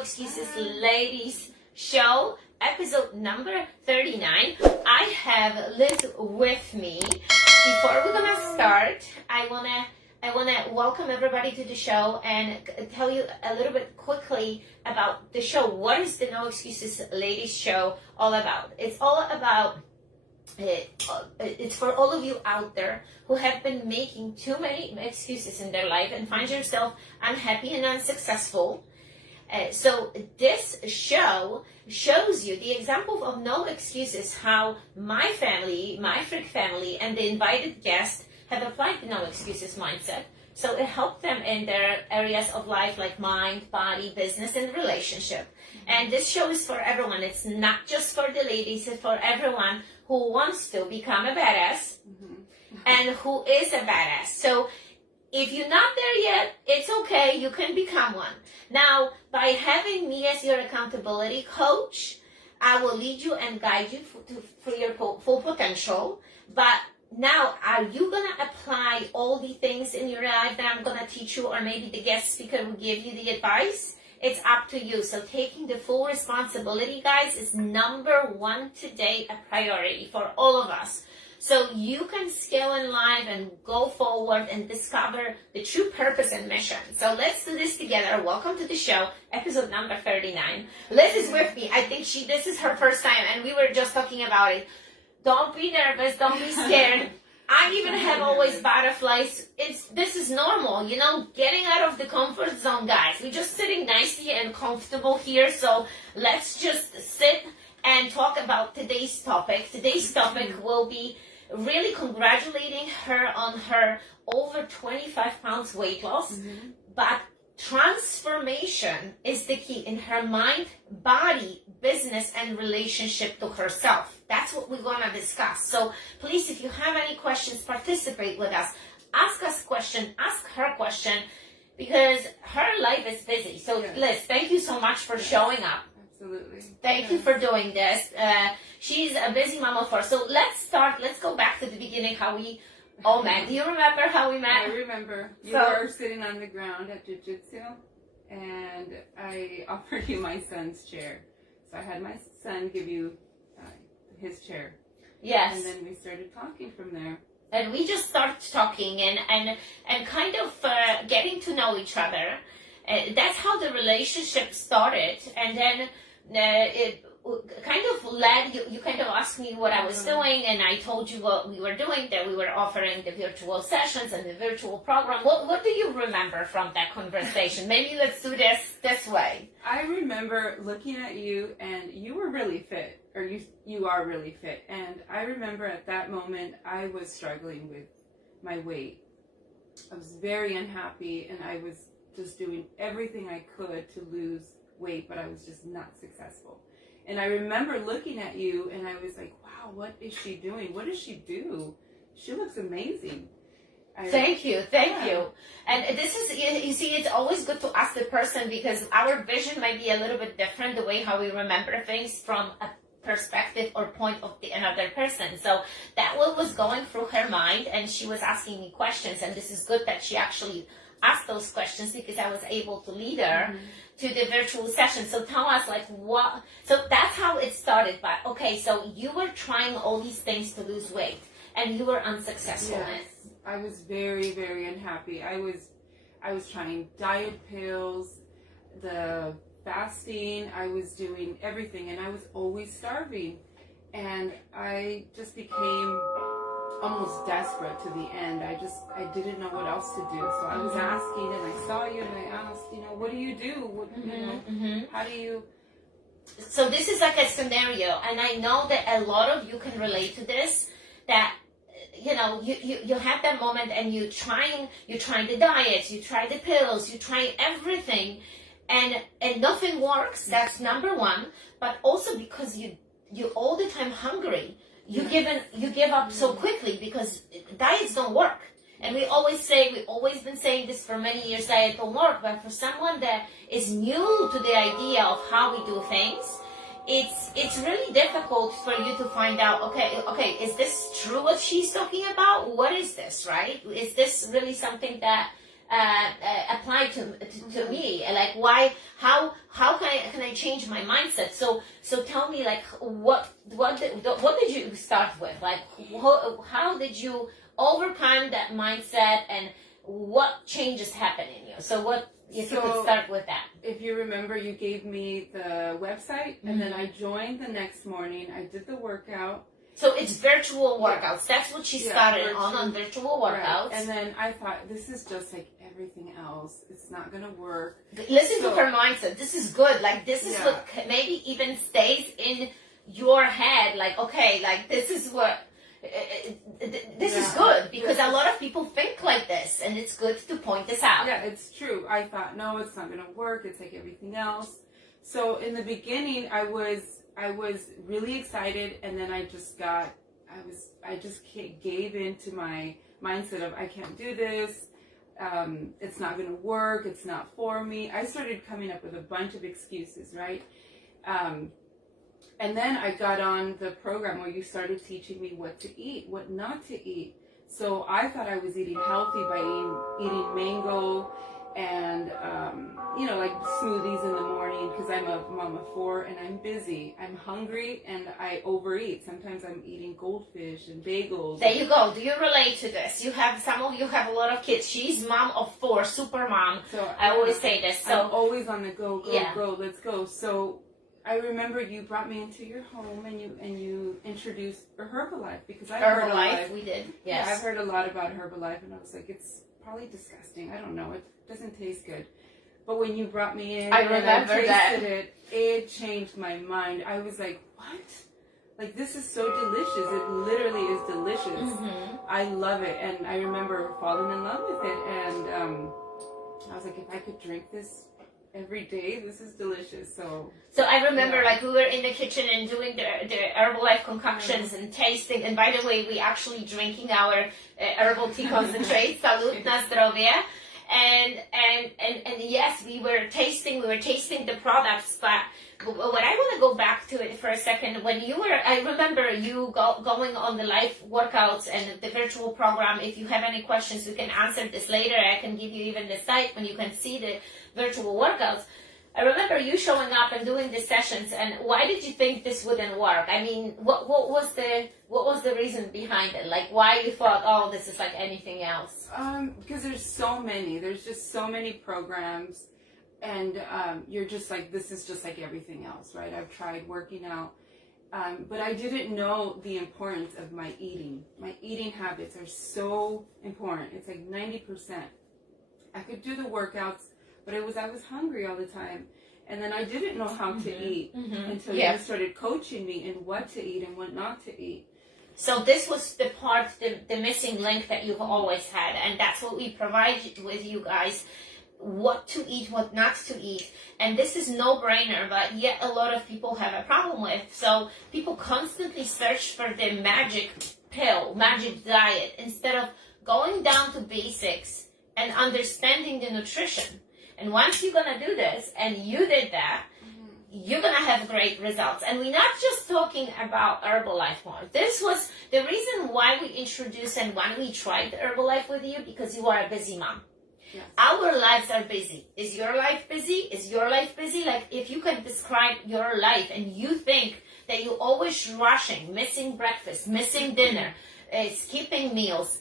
Excuses Ladies Show, episode number 39. I have Liz with me. Before we're gonna start, I wanna welcome everybody to the show and tell you a little bit quickly about the show. What is the No Excuses Ladies Show all about? It's all about it's for all of you out there who have been making too many excuses in their life and find yourself unhappy and unsuccessful. So this show shows you the example of no excuses, how my family, my freak family, and the invited guests have applied the no excuses mindset. So it helped them in their areas of life like mind, body, business, and relationship. And this show is for everyone. It's not just for the ladies, it's for everyone who wants to become a badass and who is a badass. So if you're not there yet, it's okay. You can become one. Now, by having me as your accountability coach, I will lead you and guide you through your full potential. But now, are you going to apply all the things in your life that I'm going to teach you, or maybe the guest speaker will give you the advice? It's up to you. So taking the full responsibility, guys, is number one today, a priority for all of us. So you can scale in life and go forward and discover the true purpose and mission. So let's do this together. Welcome to the show, episode number 39. Liz is with me. I think this is her first time, and we were just talking about it. Don't be nervous. Don't be scared. I even have always butterflies. This is normal, getting out of the comfort zone, guys. We're just sitting nicely and comfortable here. So let's just sit and talk about today's topic. Today's topic will be really congratulating her on her over 25 pounds weight loss. But transformation is the key in her mind, body, business, and relationship to herself. That's what we're going to discuss. So please, if you have any questions, participate with us. Ask us question, ask her question, because her life is busy. So Liz, thank you so much for showing up. Absolutely. Thank you for doing this. She's a busy mama for. So let's go back to the beginning, how we all met. Do you remember how we met? I remember. You were sitting on the ground at jiu-jitsu, and I offered you my son's chair. So I had my son give you his chair. Yes. And then we started talking from there. And we just started talking and kind of getting to know each other. That's how the relationship started. And then it kind of led, you kind of asked me what I was doing, and I told you what we were doing, that we were offering the virtual sessions and the virtual program. What do you remember from that conversation? Maybe let's do this way. I remember looking at you, and you were really fit, or you are really fit. And I remember at that moment, I was struggling with my weight. I was very unhappy, and I was just doing everything I could to lose weight, but I was just not successful. And I remember looking at you, and I was like, wow, what is she doing? What does she do? She looks amazing. Thank you. And this is, you see, it's always good to ask the person, because our vision might be a little bit different, the way how we remember things from a perspective or point of another person. So that what was going through her mind, and she was asking me questions, and this is good that she actually asked those questions, because I was able to lead her to the virtual session. So tell us, what, so that's how it started. But okay, so you were trying all these things to lose weight, and you were unsuccessful. Yes, I was very, very unhappy. I was trying diet pills, the fasting, I was doing everything, and I was always starving. And I just became almost desperate to the end. I didn't know what else to do. So I was asking, and I saw you, and I asked, what do you do? How do you? So this is like a scenario, and I know that a lot of you can relate to this, that you have that moment, and you're trying the diets, you try the pills, you try everything, and nothing works. That's number one. But also because you're all the time hungry. You give up so quickly, because diets don't work. And we've always been saying this for many years, diet don't work. But for someone that is new to the idea of how we do things, it's really difficult for you to find out, okay, is this true what she's talking about? What is this, right? Is this really something that apply to me? Like, how can I change my mindset? So tell me, like, what did you start with? Like, how did you overcome that mindset, and what changes happen in you? So what, if you could start with that. If you remember, you gave me the website, and then I joined the next morning. I did the workout. So it's virtual workouts. That's what she started on virtual workouts. Right. And then I thought, this is just like everything else. It's not going to work. Listen to her mindset. This is good. Like, this is what maybe even stays in your head. Like, okay, like, this is what... This is good, because a lot of people think like this, and it's good to point this out. Yeah, it's true. I thought, no, it's not going to work. It's like everything else. So in the beginning, I was really excited, and then I just gave into my mindset of, I can't do this. It's not going to work. It's not for me. I started coming up with a bunch of excuses, right? And then I got on the program where you started teaching me what to eat, what not to eat. So I thought I was eating healthy by eating mango and, like smoothies in the morning, because I'm a mom of 4 and I'm busy. I'm hungry and I overeat. Sometimes I'm eating goldfish and bagels. There you go. Do you relate to this? Some of you have a lot of kids. She's mom of 4, super mom. So I always say this. So I'm always on the go, let's go. So I remember you brought me into your home and you introduced Herbalife, because I heard Herbalife. We did. Yes. Yeah, I've heard a lot about Herbalife, and I was like, it's probably disgusting. I don't know. It doesn't taste good. But when you brought me in, I remember and I tasted it changed my mind. I was like, what? Like, this is so delicious. It literally is delicious. Mm-hmm. I love it, and I remember falling in love with it. And I was like, if I could drink this every day, this is delicious. So I remember, like, we were in the kitchen and doing the Herbalife concoctions and tasting. And by the way, we actually drinking our herbal tea concentrate. Salud na zdrowie. And yes, we were tasting the products. But what I want to go back to it for a second, when you were, I remember you going on the live workouts and the virtual program. If you have any questions, we can answer this later. I can give you even the site when you can see the virtual workouts. I remember you showing up and doing the sessions. And why did you think this wouldn't work? I mean, what was the reason behind it? Like, why you thought, oh, this is like anything else? Because there's just so many programs, and you're just like, this is just like everything else, right? I've tried working out, but I didn't know the importance of my eating. My eating habits are so important. It's like 90%. I could do the workouts, but I was hungry all the time. And then I didn't know how to eat until you started coaching me in what to eat and what not to eat. So this was the missing link that you've always had. And that's what we provide with you guys. What to eat, what not to eat. And this is no-brainer, but yet a lot of people have a problem with. So people constantly search for the magic pill, magic diet, instead of going down to basics and understanding the nutrition. And once you're going to do this, and you did that, you're going to have great results. And we're not just talking about Herbalife more. This was the reason why we introduced and why we tried Herbalife with you, because you are a busy mom. Yes. Our lives are busy. Is your life busy? Is your life busy? Like, if you can describe your life and you think that you're always rushing, missing breakfast, missing dinner, skipping meals,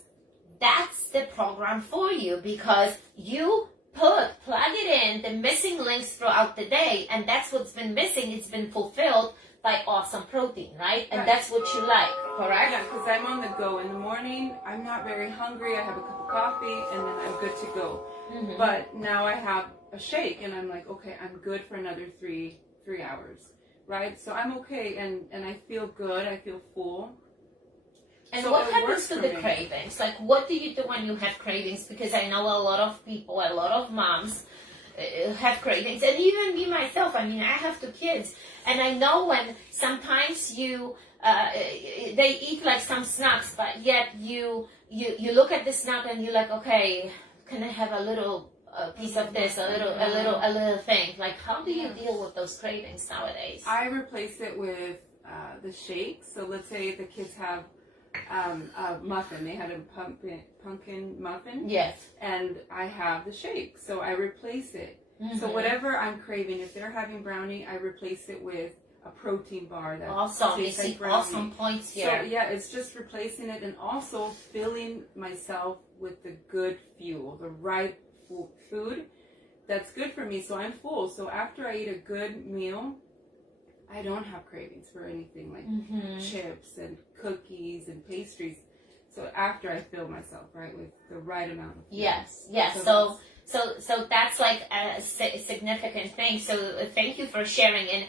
that's the program for you, because you plug it in, the missing links throughout the day, and that's what's been missing. It's been fulfilled by awesome protein, right? And that's what you like, correct? Yeah, because I'm on the go in the morning. I'm not very hungry. I have a cup of coffee, and then I'm good to go. Mm-hmm. But now I have a shake, and I'm like, okay, I'm good for another three hours, right? So I'm okay, and I feel good. I feel full. And so what happens to the cravings? Like, what do you do when you have cravings? Because I know a lot of people, a lot of moms have cravings. And even me myself, I mean, I have 2 kids. And I know when sometimes they eat like some snacks, but yet you look at the snack and you're like, okay, can I have a little piece of this, a little thing? Like, how do you deal with those cravings nowadays? I replace it with the shakes. So let's say the kids have a muffin. They had a pumpkin muffin. Yes. And I have the shake, so I replace it. So whatever I'm craving, if they're having brownie, I replace it with a protein bar. That Awesome. You tastes see like brownie. awesome points here. So yeah, it's just replacing it and also filling myself with the good fuel, the right food that's good for me. So I'm full. So after I eat a good meal, I don't have cravings for anything like chips and cookies and pastries. So after I fill myself, right, with the right amount of food. Yes. So that's like a significant thing. So thank you for sharing. And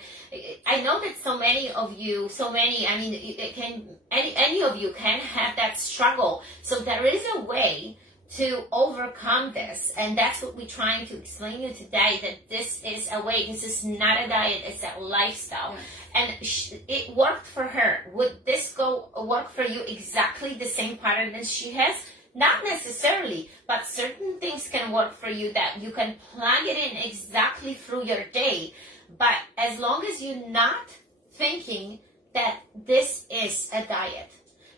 I know that so many, I mean, it can, any of you can have that struggle. So there is a way to overcome this. And that's what we're trying to explain to you today, that this is a way. This is not a diet. It's a lifestyle. Yes. And it worked for her. Would this work for you exactly the same pattern that she has? Not necessarily, but certain things can work for you that you can plug it in exactly through your day. But as long as you're not thinking that this is a diet.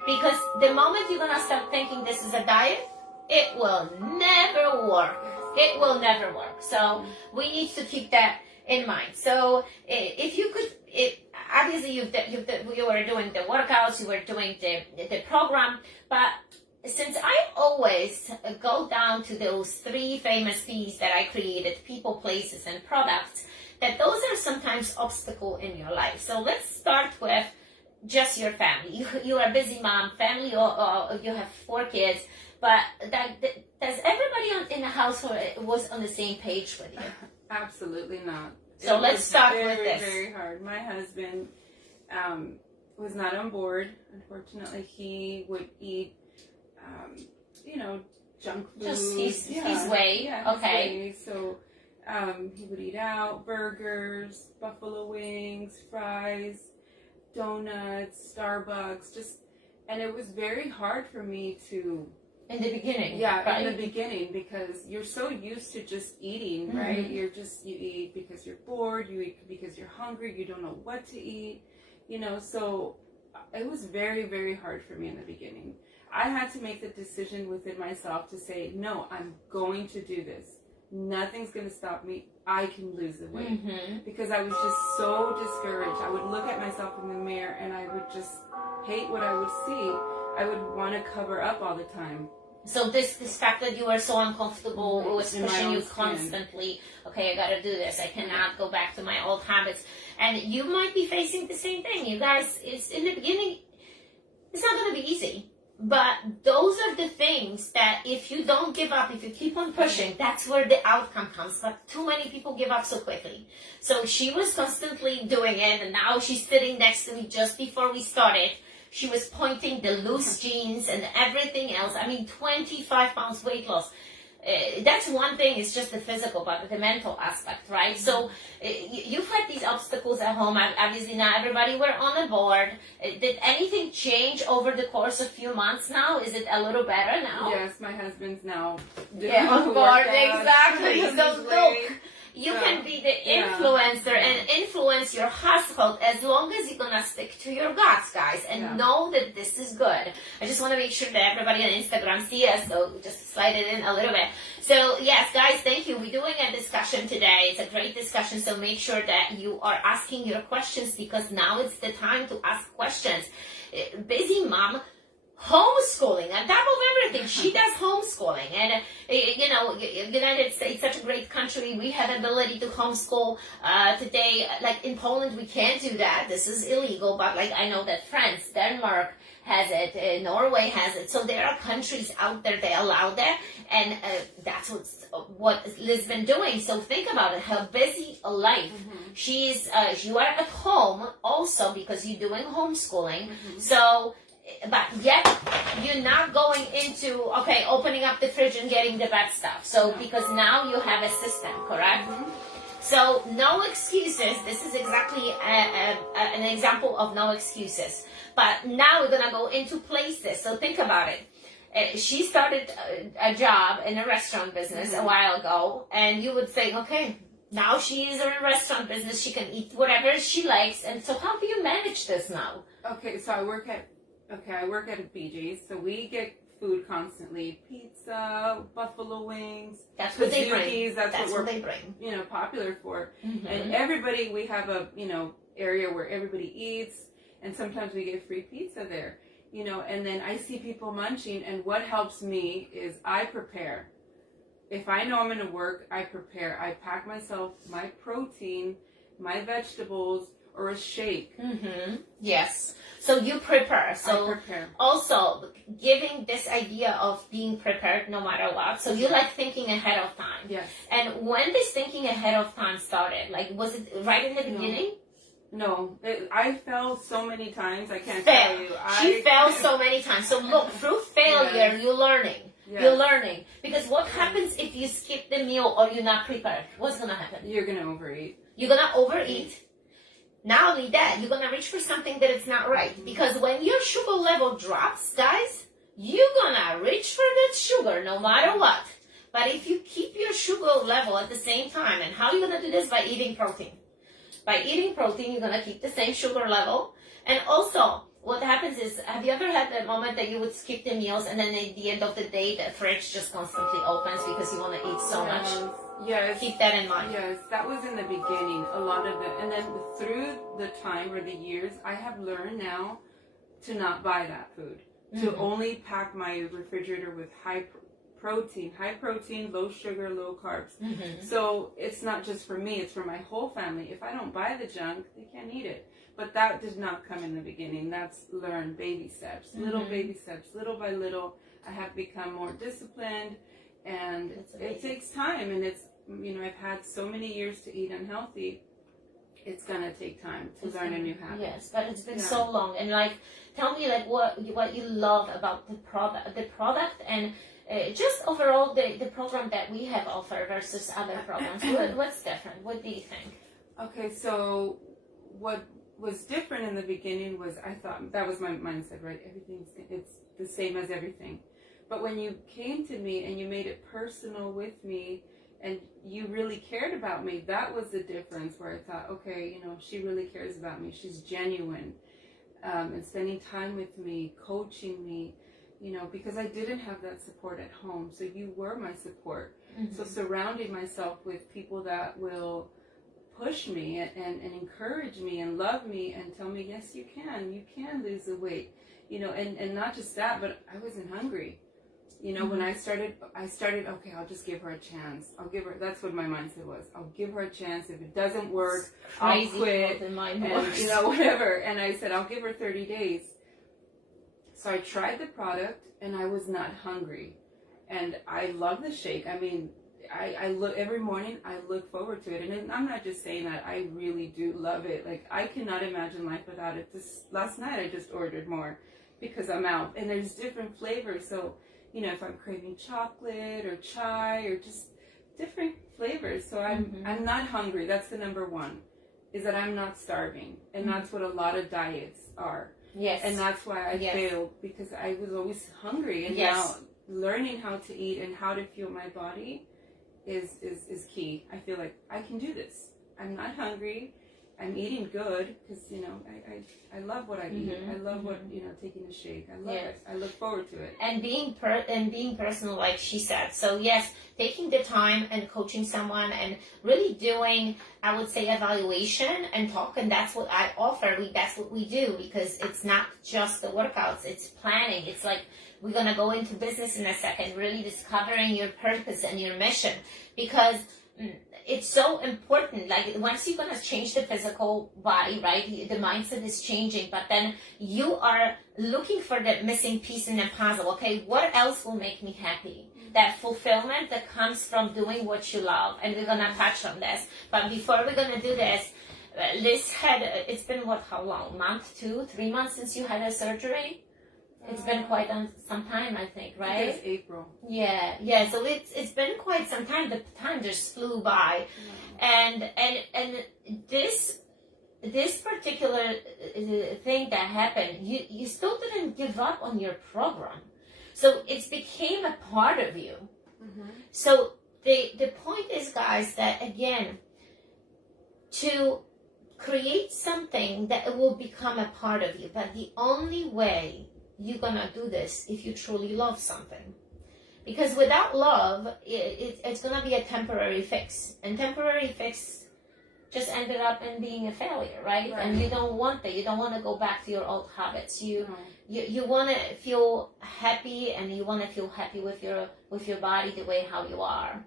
Because the moment you're going to start thinking this is a diet, it will never work. It will never work. So we need to keep that in mind. So if you could, obviously you were doing the workouts, you were doing the program, but since I always go down to those 3 famous P's that I created, people, places, and products, that those are sometimes obstacles in your life. So let's start with just your family. You are a busy mom, family, or you have 4 kids, but does everybody in the household was on the same page with you? Absolutely not. So let's start with this. Very hard. My husband was not on board. Unfortunately, he would eat junk food. Just his way. Yeah, okay. His way. So he would eat out, burgers, buffalo wings, fries, donuts, Starbucks, and it was very hard for me to... In the beginning. Yeah, right? in the beginning, because you're so used to just eating, right? You eat because you're bored, you eat because you're hungry, you don't know what to eat, so it was very, very hard for me in the beginning. I had to make the decision within myself to say, no, I'm going to do this. Nothing's going to stop me. I can lose the weight. Because I was just so discouraged. I would look at myself in the mirror and I would just hate what I would see. I would want to cover up all the time. So this fact that you were so uncomfortable was pushing you constantly. Okay, I got to do this. I cannot go back to my old habits. And you might be facing the same thing. You guys, it's in the beginning, it's not going to be easy. But those are the things that if you don't give up, if you keep on pushing, that's where the outcome comes. But too many people give up so quickly. So she was constantly doing it, and now she's sitting next to me just before we started. She was pointing the loose jeans and everything else. I mean, 25 pounds weight loss. That's one thing, it's just the physical, but the mental aspect, right? So you've had these obstacles at home. Obviously, not everybody were on the board. Did anything change over the course of a few months now? Is it a little better now? Yes, my husband's now on board, exactly. So look, you can be the influencer and influence your household as long as you're going to stick to your guts, guys, and know that this is good. I just want to make sure that everybody on Instagram see us, so just slide it in a little bit. So, yes, guys, thank you. We're doing a discussion today. It's a great discussion, so make sure that you are asking your questions because now it's the time to ask questions. Busy mom, homeschooling on top of everything. She does homeschooling, and United States, such a great country. We have ability to homeschool today. Like in Poland, we can't do that. This is illegal. But like I know that France, Denmark has it, Norway has it. So there are countries out there that allow that, and that's what Liz's been doing. So think about it. Her busy life. She's you are at home also because you're doing homeschooling. So. But yet, you're not going into, opening up the fridge and getting the bad stuff. So, because now you have a system, correct? So, no excuses. This is exactly an example of no excuses. But now we're going to go into places. So, think about it. She started a job in a restaurant business a while ago. And you would say, okay, now she is in a restaurant business. She can eat whatever she likes. And so, how do you manage this now? Okay, so I work at okay, I work at a BJ's, so we get food constantly. Pizza, buffalo wings, That's what they bring. Physiques, that's what they bring. Popular for. Mm-hmm. And everybody, we have a, area where everybody eats, and sometimes we get free pizza there. And then I see people munching, and what helps me is I prepare. If I know I'm going to work, I prepare. I pack myself my protein, my vegetables, or a shake. Mm-hmm. Yes. So you prepare. So I prepare. Also giving this idea of being prepared no matter what. So you like thinking ahead of time. Yes. And when this thinking ahead of time started, like was it right in the beginning? No. I fell so many times. I can't tell you. She fell so many times. So look, through failure, Yes. you're learning. Yes. You're learning. Because what happens if you skip the meal or you're not prepared? What's going to happen? You're going to overeat. You're going to overeat. Not only that, you're going to reach for something that is not right. Because when your sugar level drops, guys, you're going to reach for that sugar no matter what. But if you keep your sugar level at the same time, and how are you going to do this? By eating protein. By eating protein, you're going to keep the same sugar level. And also, what happens is, have you ever had that moment that you would skip the meals and then at the end of the day, the fridge just constantly opens because you want to eat so much? Yes. Keep that in mind. Yes, that was in the beginning, a lot of it. And then through the time or the years, I have learned now to not buy that food. Mm-hmm. To only pack my refrigerator with high protein, low sugar, low carbs. Mm-hmm. So it's not just for me, it's for my whole family. If I don't buy the junk, they can't eat it. But that did not come in the beginning. That's learned baby steps, mm-hmm. little baby steps, little by little. I have become more disciplined, and it takes time. And it's, I've had so many years to eat unhealthy. It's gonna take time to learn a new habit. Yes, but it's been so long. And tell me what you love about the product, and just overall the program that we have offered versus other programs. What's different? What do you think? Okay, so what was different in the beginning was I thought that was my mindset, right? It's the same as everything. But when you came to me and you made it personal with me, and you really cared about me, that was the difference where I thought, okay, she really cares about me. She's genuine. And spending time with me, coaching me, because I didn't have that support at home. So you were my support. Mm-hmm. So surrounding myself with people that will push me and encourage me and love me and tell me, yes, you can lose the weight. And not just that, but I wasn't hungry. Mm-hmm. When I started, okay, I'll just give her a chance. That's what my mindset was. I'll give her a chance. If it doesn't work, I'll quit. And, whatever. And I said, I'll give her 30 days. So I tried the product and I was not hungry. And I love the shake. I mean, I look every morning, I look forward to it. And I'm not just saying that, I really do love it. Like, I cannot imagine life without it. Last night I just ordered more because I'm out. And there's different flavors. So, if I'm craving chocolate or chai or just different flavors. So I'm not hungry. That's the number one, is that I'm not starving. And that's what a lot of diets are. Yes. And that's why I failed, because I was always hungry. And now learning how to eat and how to fuel my body is key. I feel like I can do this. I'm not hungry. I'm eating good because, I love what I eat. I love what, taking a shake. I love it. I look forward to it. And being personal, like she said. So yes, taking the time and coaching someone and really doing, I would say, evaluation and talk. And that's what I offer. That's what we do, because it's not just the workouts. It's planning. It's like, we're going to go into business in a second, really discovering your purpose and your mission, because it's so important. Like, once you're going to change the physical body, right, the mindset is changing, but then you are looking for the missing piece in the puzzle. Okay, what else will make me happy? That fulfillment that comes from doing what you love. And we're going to touch on this. But before we're going to do this, Liz it's been how long? Month, 2, 3 months since you had a surgery? It's been quite some time, I think, right? I think it's April. Yeah. So it's been quite some time. The time just flew by, and this particular thing that happened, you still didn't give up on your program, so it became a part of you. Mm-hmm. So the point is, guys, that again, to create something that will become a part of you, but the only way you're gonna do this if you truly love something. Because without love, it's gonna be a temporary fix, and temporary fix just ended up in being a failure, right? And you don't want that. You don't want to go back to your old habits. You want to feel happy, and you want to feel happy with your body the way how you are.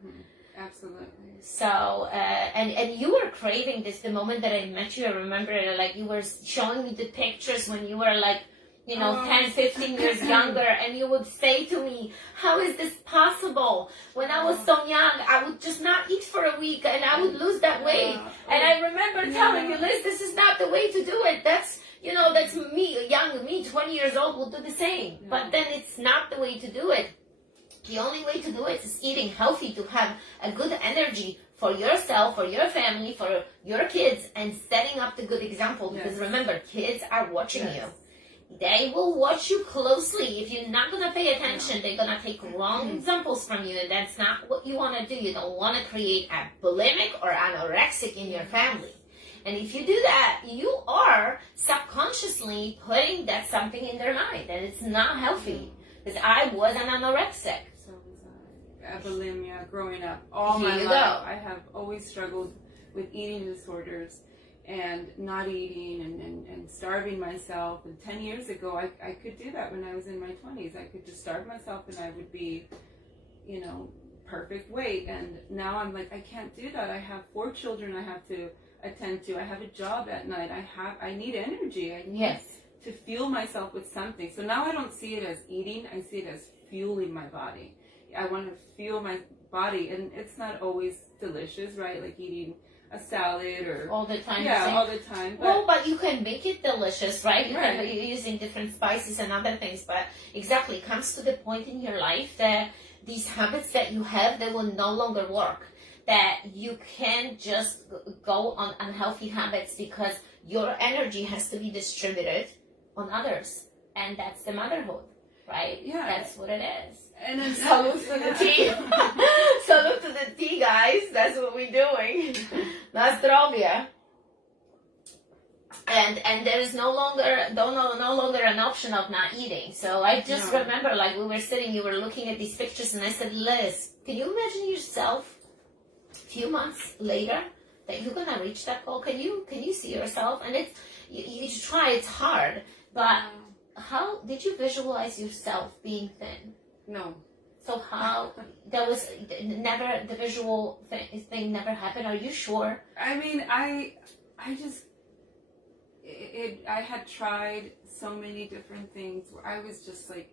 Absolutely. So, and you were craving this the moment that I met you. I remember, like, you were showing me the pictures when you were like, 10, 15 years younger, and you would say to me, how is this possible? When I was so young, I would just not eat for a week, and I would lose that weight. And I remember telling you, Liz, this is not the way to do it. That's me, young me, 20 years old, will do the same. But then it's not the way to do it. The only way to do it is eating healthy, to have a good energy for yourself, for your family, for your kids, and setting up the good example. Because remember, kids are watching you. They will watch you closely. If you're not going to pay attention, they're going to take wrong examples from you, and that's not what you want to do. You don't want to create a bulimic or anorexic in your family. And if you do that, you are subconsciously putting that something in their mind, and it's not healthy. Because I was an anorexic. So was I. Bulimia growing up. All my life, I have always struggled with eating disorders and not eating and starving myself. And 10 years ago, I could do that when I was in my 20s. I could just starve myself and I would be, perfect weight. And now I'm like, I can't do that. I have 4 children I have to attend to. I have a job at night. I need energy. I need to fuel myself with something. So now I don't see it as eating. I see it as fueling my body. I want to fuel my body. And it's not always delicious, right? Like eating a salad or all the time. All the time. But you can make it delicious, right? You can be using different spices and other things. But exactly, it comes to the point in your life that these habits that you have, they will no longer work. That you can't just go on unhealthy habits because your energy has to be distributed on others, and that's the motherhood, right? Yeah, that's what it is. And then salute to the tea. Salute to the tea, guys. That's what we're doing. Na zdrowie. And there is no longer an option of not eating. So I just remember, like, we were sitting, you were looking at these pictures, and I said, Liz, can you imagine yourself a few months later that you're gonna reach that goal? Can you see yourself? And it's you try. It's hard, but how did you visualize yourself being thin? No. So how there was never the visual thing never happened? Are you sure? I mean, I had tried so many different things where I was just like,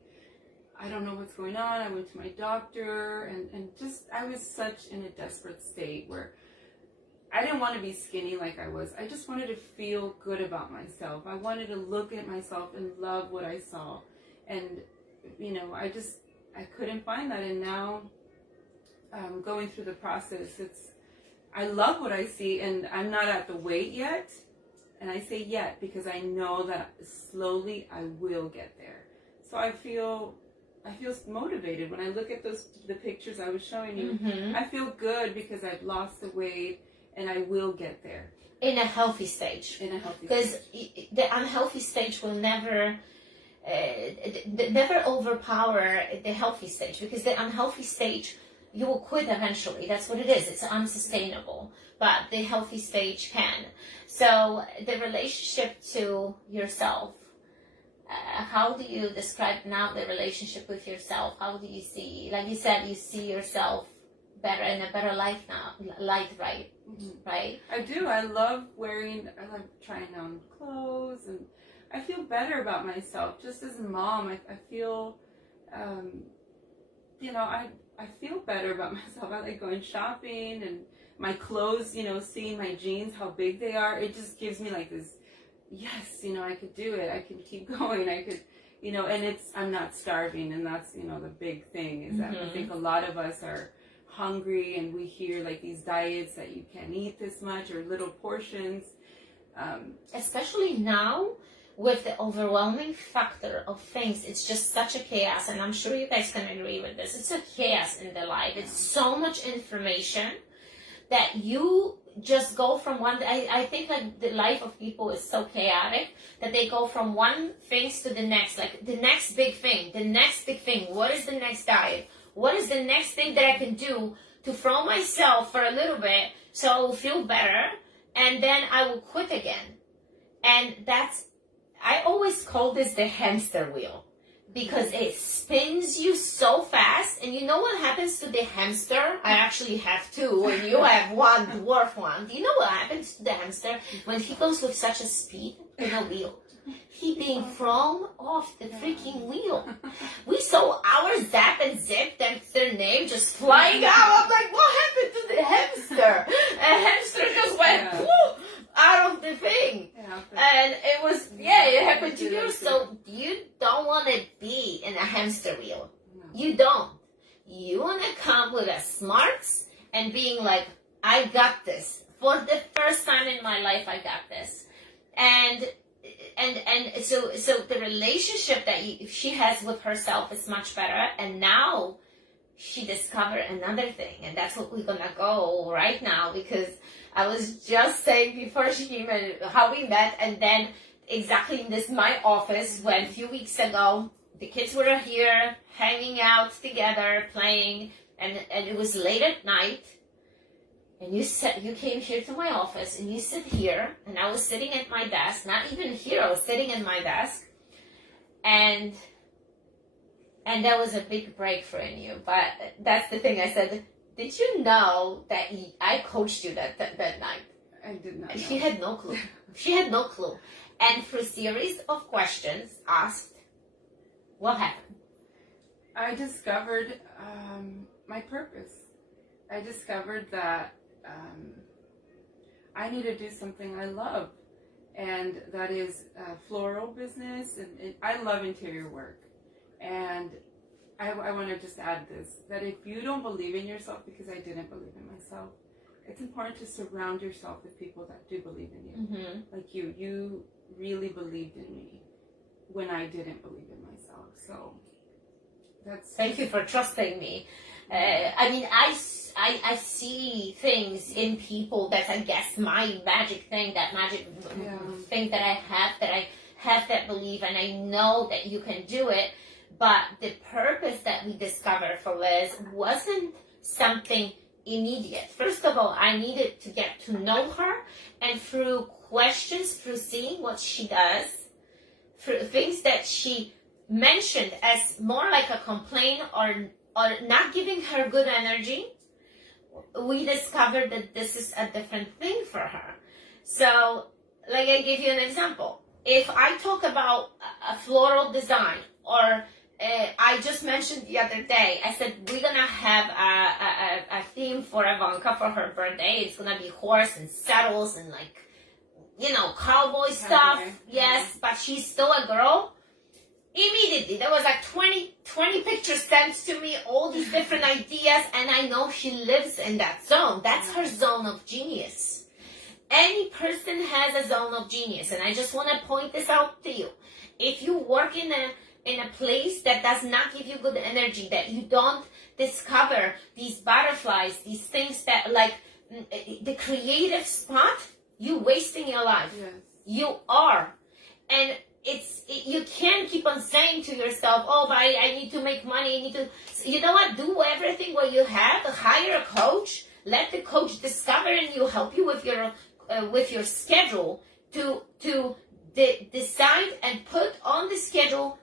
I don't know what's going on. I went to my doctor and just I was such in a desperate state where I didn't want to be skinny like I was. I just wanted to feel good about myself. I wanted to look at myself and love what I saw. And, I couldn't find that. And now, going through the process, I love what I see, and I'm not at the weight yet. And I say yet because I know that slowly I will get there. So I feel motivated when I look at the pictures I was showing you. I feel good because I've lost the weight. And I will get there. In a healthy stage. Because the unhealthy stage will never overpower the healthy stage. Because the unhealthy stage, you will quit eventually. That's what it is. It's unsustainable. But the healthy stage can. So the relationship to yourself, how do you describe now the relationship with yourself? How do you see, like you said, you see yourself better in a better light now, right? Right? I do. I love trying on clothes, and I feel better about myself. Just as a mom, I feel, I feel better about myself. I like going shopping and my clothes, seeing my jeans, how big they are. It just gives me like this, yes, I could do it. I can keep going. I could, and I'm not starving. And that's, the big thing is that I think a lot of us are hungry, and we hear like these diets that you can't eat this much or little portions. Especially now with the overwhelming factor of things, it's just such a chaos, and I'm sure you guys can agree with this. It's a chaos in the life. It's so much information that you just go from one. I think like the life of people is so chaotic that they go from one things to the next, like the next big thing, the next big thing. What is the next diet? What is the next thing that I can do to throw myself for a little bit so I will feel better, and then I will quit again? And I always call this the hamster wheel, because it spins you so fast. And you know what happens to the hamster? I actually have two, and you have one dwarf one. Do you know what happens to the hamster when he goes with such a speed in a wheel? He being thrown off the freaking wheel. We saw our Zap and Zip, that's their name, just flying out. I'm like, what happened to the hamster? A hamster just went whoo, out of the thing. And it was, it happened to you. So you don't want to be in a hamster wheel. No. You don't. You want to come with a smarts and being like, I got this. For the first time in my life, I got this. And so the relationship that she has with herself is much better. And now she discovered another thing. And that's what we're going to go right now, because I was just saying before she came in how we met, and then exactly in my office when a few weeks ago the kids were here hanging out together, playing, and it was late at night, and you came here to my office and you sit here, and I was sitting at my desk, not even here, I was sitting at my desk, and that was a big breakthrough in you. But that's the thing, I said, did you know that I coached you that night? I did not know. She had no clue. She had no clue. And through a series of questions asked, what happened? I discovered my purpose. I discovered that I need to do something I love. And that is floral business. And I love interior work. And I want to just add this, that if you don't believe in yourself, because I didn't believe in myself, it's important to surround yourself with people that do believe in you. Mm-hmm. Like you really believed in me when I didn't believe in myself. So thank you for trusting me. I mean, I see things in people that's, I guess, my magic thing, thing that I have that belief, and I know that you can do it. But the purpose that we discovered for Liz wasn't something immediate. First of all, I needed to get to know her, and through questions, through seeing what she does, through things that she mentioned as more like a complaint or not giving her good energy, we discovered that this is a different thing for her. So, like, I give you an example. If I talk about a floral design, or I just mentioned the other day, I said we're going to have a theme for Ivanka for her birthday. It's going to be horse and saddles and, like, cowboy stuff. Yes, but she's still a girl. Immediately, there was like 20 pictures sent to me, all these different ideas, and I know she lives in that zone. That's her zone of genius. Any person has a zone of genius, and I just want to point this out to you. If you work in a place that does not give you good energy, that you don't discover these butterflies, these things that, like, the creative spot, you're wasting your life. Yes. You are. And you can't keep on saying to yourself, oh, but I need to make money, you know what, do everything what you have, hire a coach, let the coach discover in you, help you with your schedule to decide and put on the schedule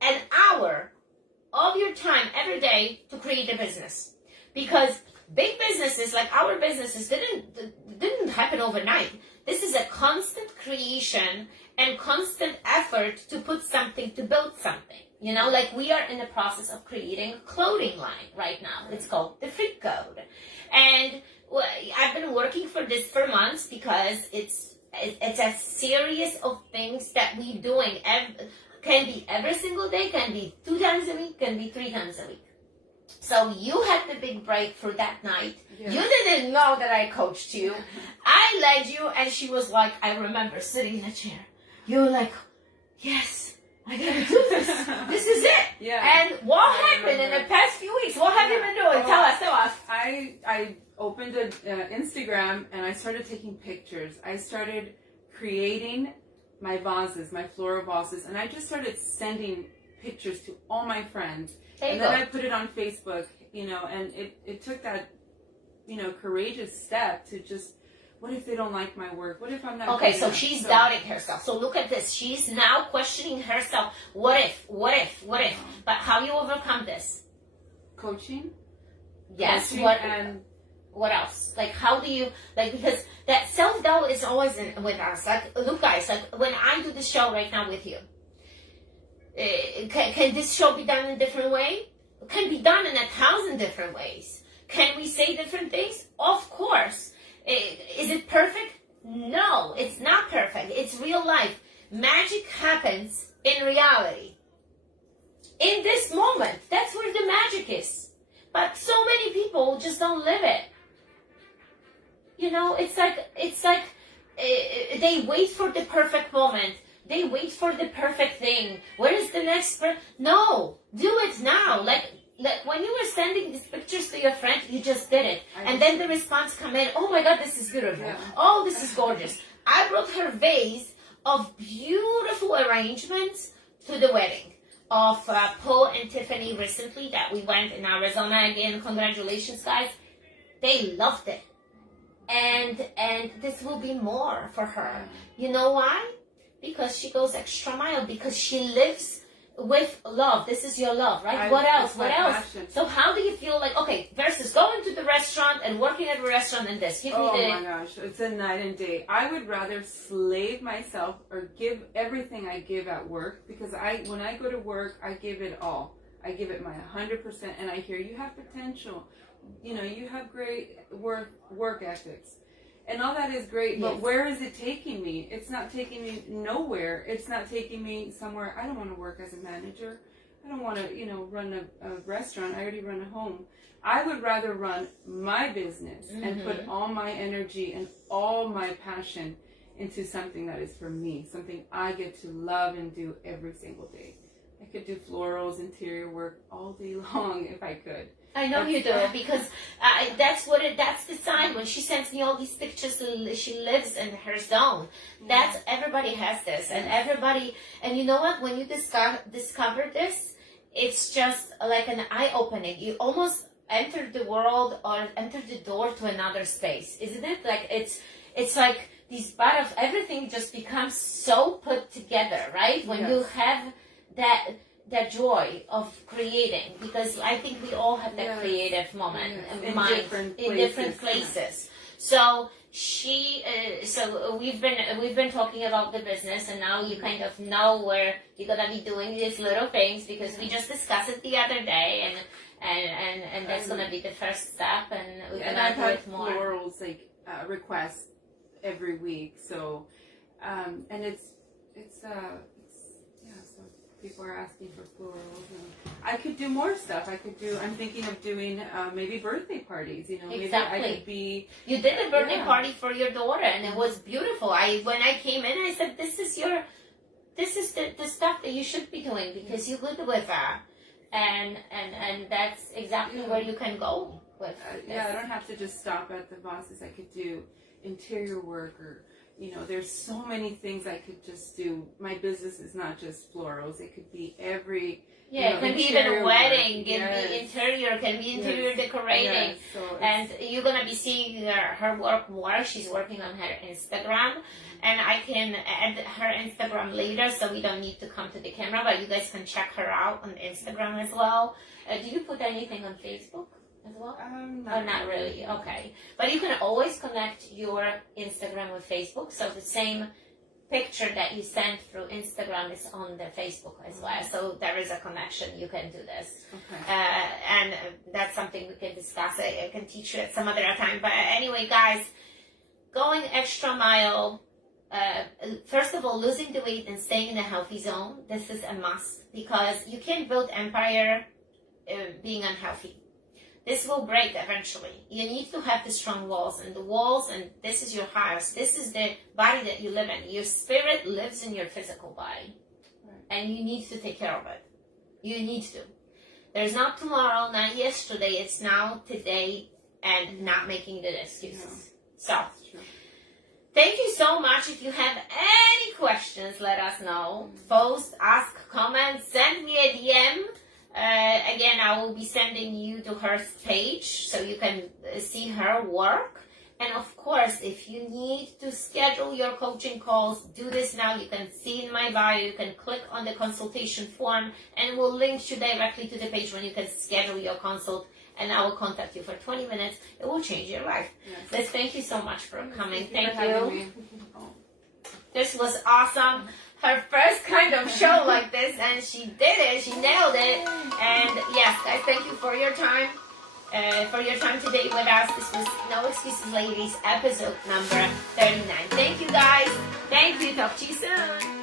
an hour of your time every day to create a business. Because big businesses like our businesses didn't happen overnight. This is a constant creation and constant effort to put something, to build something. Like we are in the process of creating a clothing line right now. It's called the Freak Code. And I've been working for this for months, because it's a series of things that we're doing. Can be every single day, can be 2 times a week, can be 3 times a week. So you had the big breakthrough that night. Yes. You didn't know that I coached you. I led you, and she was like, I remember sitting in a chair. You were like, yes, I gotta do this. This is it. Yeah. And what happened in the past few weeks? What have you been doing? Tell us. I opened opened an Instagram and I started taking pictures. I started creating my vases, my floral vases, and I just started sending pictures to all my friends. And then I put it on Facebook, you know, and it took that, you know, courageous step to just, what if they don't like my work? What if I'm not Okay, good so enough? she's doubting herself. So look at this. She's now questioning herself. What if? What if? What if? But how you overcome this? Coaching? Yes. Coaching and what else? Like, how do you, like, because that self-doubt is always with us. Like, look, guys, like, when I do the show right now with you, can this show be done in a different way? It can be done in 1,000 different ways. Can we say different things? Of course. Is it perfect? No, it's not perfect. It's real life. Magic happens in reality. In this moment, that's where the magic is. But so many people just don't live it. You know, it's like they wait for the perfect moment. They wait for the perfect thing. Where is the next? No, do it now. Like when you were sending these pictures to your friend, you just did it, and then the response come in. Oh my God, this is beautiful. Yeah. Oh, this is gorgeous. I brought her vase of beautiful arrangements to the wedding of Paul and Tiffany recently that we went in Arizona. Again, congratulations, guys. They loved it. And this will be more for her. You know why? Because she goes extra mile, because she lives with love. This is your love, right? What else? What else? Passion. So how do you feel like, okay, versus going to the restaurant and working at a restaurant and this? Give me oh my gosh, it's a night and day. I would rather slave myself or give everything I give at work, because when I go to work, I give it all. I give it my 100%, and I hear you have potential. You know, you have great work ethics. And all that is great, yes. But where is it taking me? It's not taking me nowhere. It's not taking me somewhere. I don't want to work as a manager. I don't want to, you know, run a restaurant. I already run a home. I would rather run my business and put all my energy and all my passion into something that is for me, something I get to love and do every single day. I could do florals, interior work all day long if I could. I know you do, because that's the sign. When she sends me all these pictures, she lives in her zone. That's, everybody has this, and everybody, and you know what, when you discover this, it's just like an eye-opening. You almost enter the world or enter the door to another space, isn't it? Like, it's like this part of everything just becomes so put together, right? When you have that joy of creating, because I think we all have that creative moment in different places. So so we've been talking about the business, and now you kind of know where you're gonna be doing these little things, because we just discussed it the other day, and that's gonna be the first step, and we're gonna do it more. Florals requests every week, so and it's people are asking for florals, and I could do more stuff. I'm thinking of doing maybe birthday parties, you know. Exactly. Maybe I could be. You did a birthday party for your daughter, and it was beautiful. When I came in, I said, this is the stuff that you should be doing, because you live with her. And that's exactly where you can go with this. I don't have to just stop at the vases. I could do interior work, or, you know, there's so many things I could just do. My business is not just florals. It could be every... Yeah, it can be even a wedding, can be interior decorating. Yes. So and you're going to be seeing her work more. She's working on her Instagram. And I can add her Instagram later, so we don't need to come to the camera, but you guys can check her out on Instagram as well. Do you put anything on Facebook as well? Not really. Okay. But you can always connect your Instagram with Facebook, so the same picture that you send through Instagram is on the Facebook as well. So there is a connection. You can do this. Okay. And that's something we can discuss. I can teach you at some other time. But anyway, guys, going extra mile. First of all, losing the weight and staying in a healthy zone. This is a must, because you can't build empire being unhealthy. This will break eventually. You need to have the strong walls, and the walls, and this is your house. This is the body that you live in. Your spirit lives in your physical body, and you need to take care of it. You need to. There's not tomorrow, not yesterday. It's now, today, and not making the excuses. So, That's true. thank you so much. If you have any questions, let us know. Post, ask, comment, send me a DM. Again, I will be sending you to her page so you can see her work. And of course, if you need to schedule your coaching calls, do this now. You can see in my bio, you can click on the consultation form, and we'll link you directly to the page when you can schedule your consult, and I will contact you for 20 minutes. It will change your life. Yes. Liz, thank you so much for coming. Thank Thank you. for you. having me. Oh. This was awesome. Her first kind of show like this, and she did it. She nailed it. And yes, guys, thank you for your time. Today with us. This was No Excuses Ladies, episode number 39. Thank you, guys. Thank you. Talk to you soon.